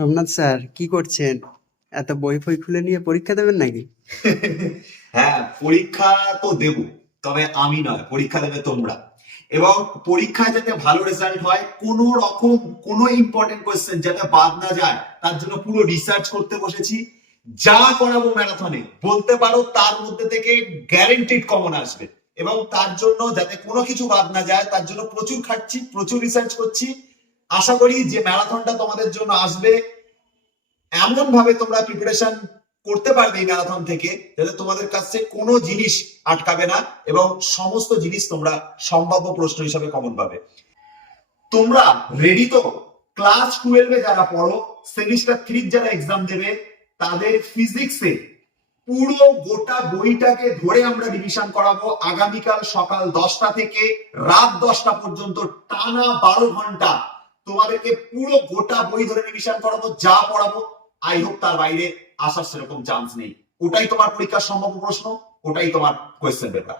Somnath sir, কি করছেন? এত বই ফই খুলে নিয়ে পরীক্ষা দেবেন নাকি? হ্যাঁ পরীক্ষা তো দেব, তবে আমি নয়, পরীক্ষা দেবে তোমরা। এবং পরীক্ষায় যাতে ভালো রেজাল্ট হয়, কোনো রকম, কোনো ইম্পর্টেন্ট কোয়েশ্চেন যাতে বাদ না যায়, তার জন্য পুরো রিসার্চ করতে বসেছি। যা করাবো ম্যারাথনে বলতে পারো তার মধ্যে থেকে গ্যারেন্টিড কমন আসবে। এবং তার জন্য যাতে কোনো কিছু বাদ না যায়, তার জন্য প্রচুর খাটছি, প্রচুর রিসার্চ করছি। আশা করি যে ম্যারাথনটা তোমাদের জন্য আসবে। এমন ভাবে তোমরা প্রিপারেশন করতে পারবে এই ম্যারাথন থেকে, যাতে তোমাদের কাছে কোনো জিনিস আটকাবে না এবং সমস্ত জিনিস তোমরা সম্ভাব্য প্রশ্ন হিসাবে কমন পাবে। তোমরা রেডি তো? ক্লাস টুয়েলভে যারা পড়ো সেমিস্টার থ্রি যারা এক্সাম দেবে, তাদের ফিজিক্সে পুরো গোটা বইটাকে ধরে আমরা রিভিশন করাবো। আগামীকাল সকাল দশটা থেকে রাত দশটা পর্যন্ত টানা বারো ঘণ্টা তোমাদেরকে পুরো গোটা বই ধরে রিভিশন করাবো, যা পড়াবো। আই হোপ তার বাইরে আসার সেরকম চান্স নেই। ওটাই তোমার পরীক্ষার সম্ভাব্য প্রশ্ন, ওটাই তোমার কোয়েশ্চেন পেপার